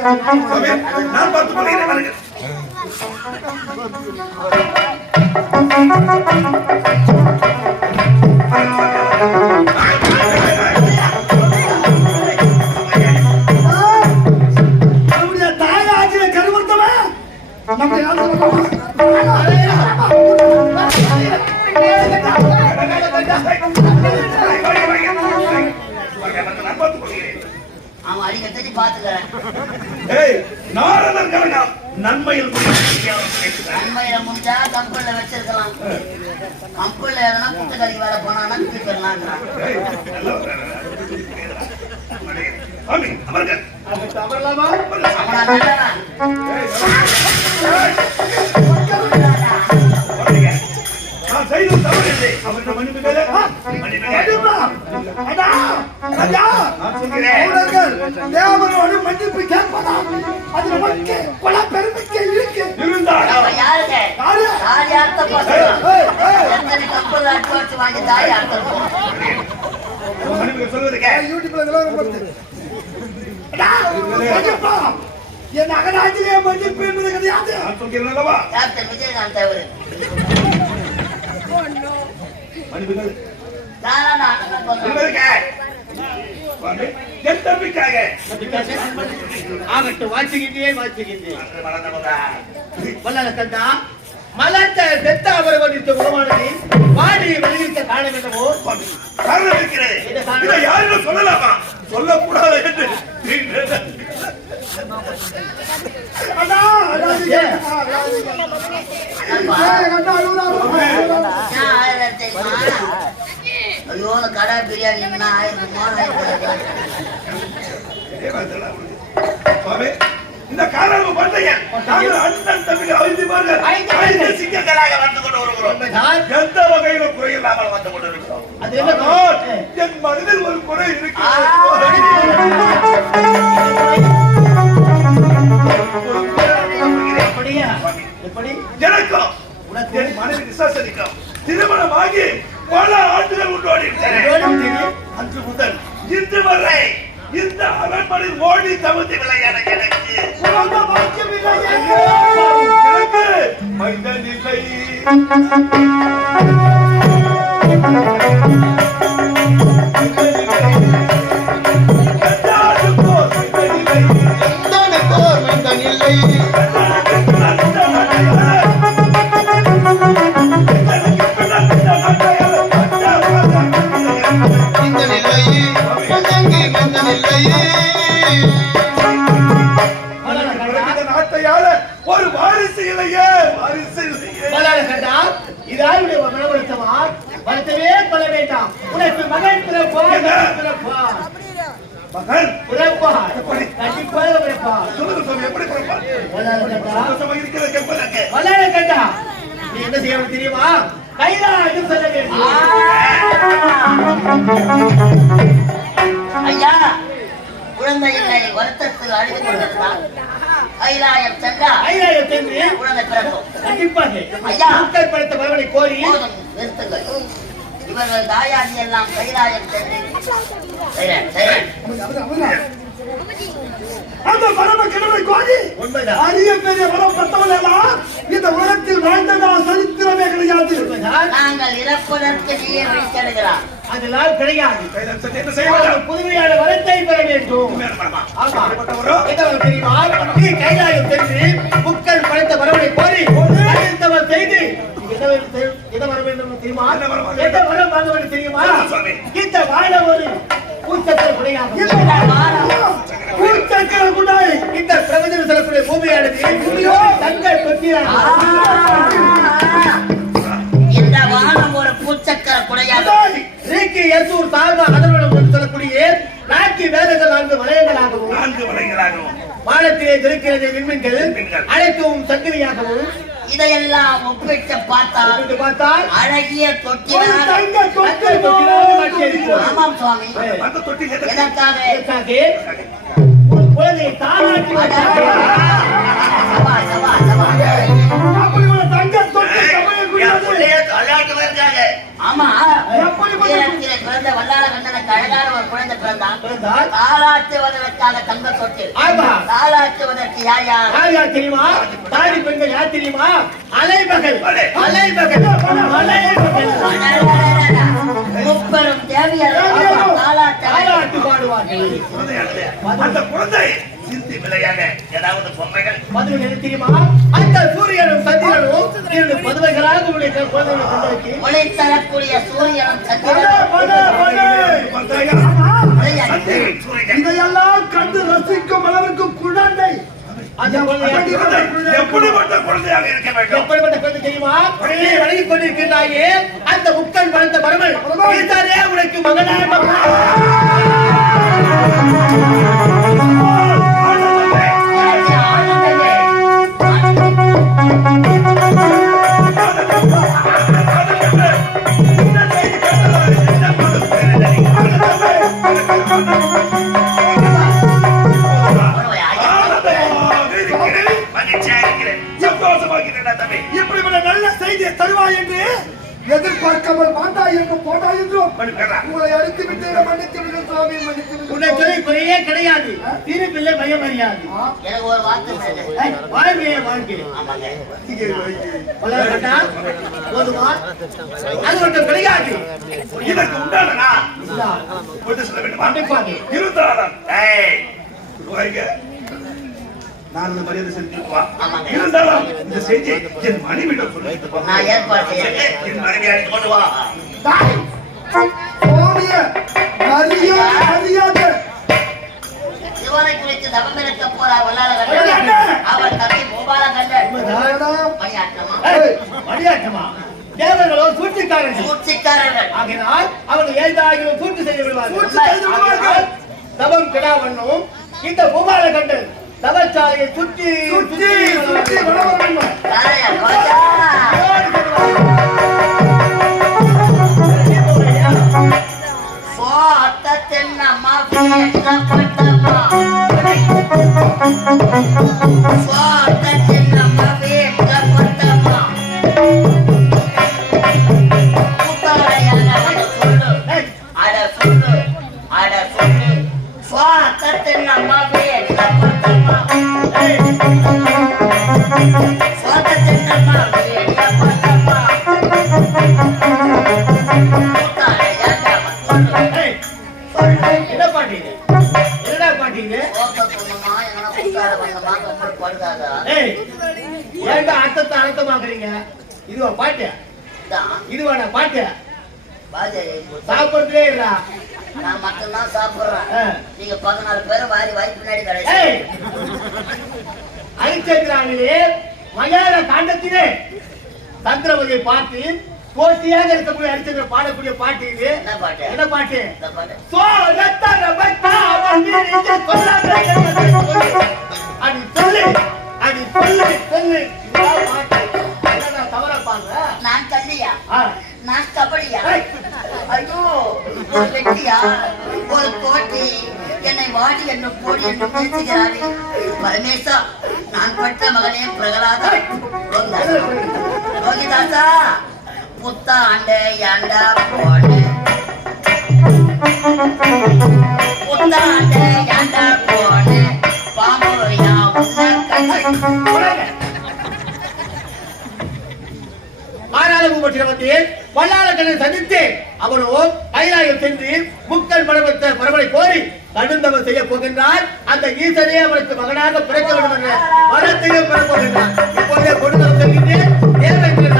சாமி, நான் பார்த்துக் கொள்கிறேன் வருகிறேன். நம்முடைய அடிக்கடி பாத்துக்கிறேன் நன்மையில். நன்மையில முடிஞ்சா கம்பெனில வச்சிருக்கலாம். கம்பெனில எதனா குட்டக்கடிக்கு வேலை திருப்பி. தவறலாமா? தேவனோடு மன்னிப்பு கேட்பதா அது நமக்கு பல பெருமைக்கு இருக்கு இருந்தால் யூடியூப்ல விளம்பரம் படுத்து என் அகராஜிலே மன்னிப்பு என்பது கிடையாது நான் விஜயகாந்த் அவரு மன்னிப்பு கேளு. நானா நான் அண்ணன் சொல்றேன் சொல்வது கேள். சுவாமி, என் தம்பிக்காக ஆகட்டும் அன்று மறந்தவதா. வல்லால மலர்ந்த பெத்த வாடி வெளியிட்ட காரணம் என்னவோ காரணம் சொல்லலாமா சொல்லக்கூடாது என்று அடா, அழாதீங்க. அழாதீங்க. ஏய், கண்டா, அழுவுறா, அழுவுறா. ஏன் ஆயிரம் தெரியுமா ஐயோ அந்த கடை பிரியாணி என்ன ஆயிரம் மூவாயிரம் சுவாமி, இந்த காரணம் பண்டையன் நாங்கள் அண்ணன் தம்பிகள் ஐந்து பேர்கள். சிங்கங்களாக வந்து கொண்டு வருகிறோம் உண்மைதான். எந்த வகையிலும் குறையில்லாமல் வந்து கொண்டு இருக்கிறோம் அது என்ன ஆனால் குறை? என் மனதில் ஒரு குறை ஆ. இருக்கிறது அப்படியா எப்படி எனக்கும் உனக்கு என் மனைவி விசாசனிக்கும் திருமணமாகி பல ஆண்டுகள் உண்டோடி இன்று வரை இந்த அரண்மனையில் ஓடி விளையாட எனக்கு குழந்தை பாக்கியம் இல்லையே. எனக்கு மைந்தன் இல்லை வேண்டாம். உனக்கு மகன்? மகன் மகன் கண்டிப்பாக சொல்லுங்க சுவாமி எப்படி பிறப்பார் இருக்கிறது கேட்பதற்கு நீ என்ன செய்ய செல்ல வேண்டும் ஐயா குழந்தை இல்லை வருத்தத்தில் அழுது கொண்டிருந்தான் கைலாயம் சென்றா கைலாயம் சென்று குழந்தை பிறக்கும். கண்டிப்பாக. ஐயா. மக்கள் படுத்த மரபனை கோரி நிறுத்துங்கள். இவர்கள் தாயாதி எல்லாம் கைலாயம் சென்று செய்றேன், செய்றேன். அந்த பரம கடவுளை கோரி உண்மைதான். அரிய பெரிய வரம் பெற்றவன் எல்லாம் இந்த உலகத்தில் வாழ்ந்ததா சரித்திரமே கிடையாது. நாங்கள் இறப்பதற்கு நீயே புதுமையான வரத்தை பெற வேண்டும். தெரியுமா கைலாயம் வர வேண்டும் தெரியுமா? வாங்க வேண்டும். இந்த வாழ ஒரு பூச்சக்கர குடையாகும் பூச்சக்கர குடாய் இந்த பிரபஞ்சம் செல்லக்கூடிய பூமியானது தங்கள் தொட்டியாக இந்த வானம் ஒரு பூச்சக்கர குடையாக ரீக்கி எசூர் தாழ்வா அதனுடன் என்று சொல்லக்கூடிய நாக்கி வேதங்கள் நான்கு வளையங்களாகவும் நான்கு வலைகளாகவும் வானத்திலே இருக்கிறது விண்மீன்கள். அனைத்தும் சங்கிலியாகவும் இதையெல்லாம் ஒப்பிட்டு பார்த்தால் என்று பார்த்தால் அழகிய தொட்டில் காட்சியளிக்கும். ஆமாம் சுவாமி? எதற்காக? ஒரு குழந்தையை தாளாட்டி ஆமா. பிறந்த வல்லாள கண்டனுக்கு அழகான ஒரு குழந்தை பிறந்தான். தாளாட்டுவதற்காக தங்க ஆமா. தாளாட்டுவதற்கு யார் யார்? யார் யார் தெரியுமா? தாடி பெண்கள் யார் தெரியுமா? அலைமகள் அலை. அலைமகள். முப்பெரும் தேவியர். பாடுவார்கள். அந்த குழந்தை விளையாட ஏதாவது பொம்மைகள்? மதுரை என்ன தெரியுமா? அந்த சூரியனும் சந்திரனும் இரண்டு பதுமைகளாக உங்களுடைய குழந்தைகளை கொண்டு ஒளி தரக்கூடிய சூரியனும் சந்திரனும் இதையெல்லாம் கண்டு ரசிக்கும் அளவிற்கு குழந்தை. எப்படிப்பட்ட குழந்தையாக இருக்க வேண்டும்? எப்படிப்பட்ட குழந்தை தெரியுமா? அந்த முக்கள் வளர்ந்த இதுதானே உனக்கு மகனாக இப்படிப்பட்ட நல்ல செய்தியை தருவாய் என்று எதிர்பார்க்காமல் மாட்டாய் என்று போட்டாய் என்றும் உங்களை அடித்து விட்டு மன்னித்து விடு சுவாமி மன்னித்து விடு. உன்னை சொல்லி குறையே கிடையாது. திருப்பிள்ளை பயம் அறியாது. வாழ்க்கையே வாழ்க்கை அது ஒன்றும் கிடையாது. இதற்கு உண்டானா கொஞ்சம் சொல்ல வேண்டுமா. இருந்தாலும். நான் இந்த மரியாதை செஞ்சுக்குவா இருந்தாலும் இந்த செய்தி என் மனைவிடம் சொல்லிட்டு. என் மனைவி அழைத்து கொண்டு வா. மரியாதை மரியாதை தவம் இருக்க போறார் கண்ணன். அவர் தம்பி கோபால கண்ணன். பணியாற்றமா? ஏய், மணியாட்டமா தேவர்களோ சூழ்ச்சிக்காரர்கள். சூழ்ச்சிக்காரர்கள். ஆகினால் அவர்கள் ஏதாகிலும் சூழ்ச்சி செய்து விடுவார்கள். சூழ்ச்சி செய்து விடுவார்கள். ஆகையால் தவம் கிடாவண்ணும் இந்த பூபால கண்டன் தவச்சாலையை சுற்றி சுற்றி சுற்றி அட சொல்லு. அட சொல்லு. அட சொல்லு. ஏன்டா அர்த்தத்தை அர்த்தமாக்குறீங்க? இதுவா பாட்டு? இதுவாடா பாட்டு? பாஜை. சாப்பிடுறதே இல்லா நான் மட்டும்தான் சாப்பிடுறேன். ஆ. நீங்க பதினாலு பேரும் வாரி வாரி பின்னாடி. ஏய் அரிச்சந்திராவிலே மயான காண்டத்திலே சந்திரவதியை பார்த்து போட்டியாக இருக்கக்கூடிய அரிச்சந்திரன் பாடக்கூடிய பாட்டு இது என்ன பாட்டு? சோ கொல்லாதே சொல்லு. அடி சொல்லு சொல்லு சொல்லு இதுதான் பாட்டு என்னடா தவறா பாருங்க நான் தள்ளியா? நான் கபடியா? ஐயோ, ஒரு வெட்டியா? ஒரு போட்டி என்னை வாடி என்னும் போடி என்னும் பேசுகிறாரே பரமேசா நான் பட்ட மகனே பிரகலாதா ரோகிதாசா புத்தாண்டு ஏண்டா போடு புத்தாண்டு ஏண்டா போடு பாம்புயா உன்னை வல்லாளம் பற்றி நமக்கு அவனோ கைலாயம் சென்று முக்கள் மரபத்த மரபனை கோரி கடுந்தவன் செய்ய போகின்றார். அந்த ஈசனே அவனுக்கு மகனாக பிறக்க வேண்டும் என்ற மரத்தையும் பெற போகின்றான் இப்பொழுதே கொடுத்தவன்